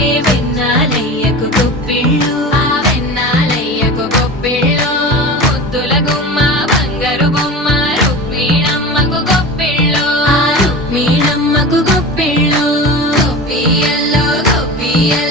మురిపించే వెన్నాలయ్యకు గొప్పిళ్ళు, ఆ వెన్నాలయ్యకు గొప్పిళ్ళు. ముద్దుల గుమ్మ బంగారు బొమ్మ రుక్మిణమ్మకు గొప్పిళ్ళు, ఆ రుక్మిణమ్మకు గొప్పిళ్ళు. గొప్పియల్లో గొప్పియల్లో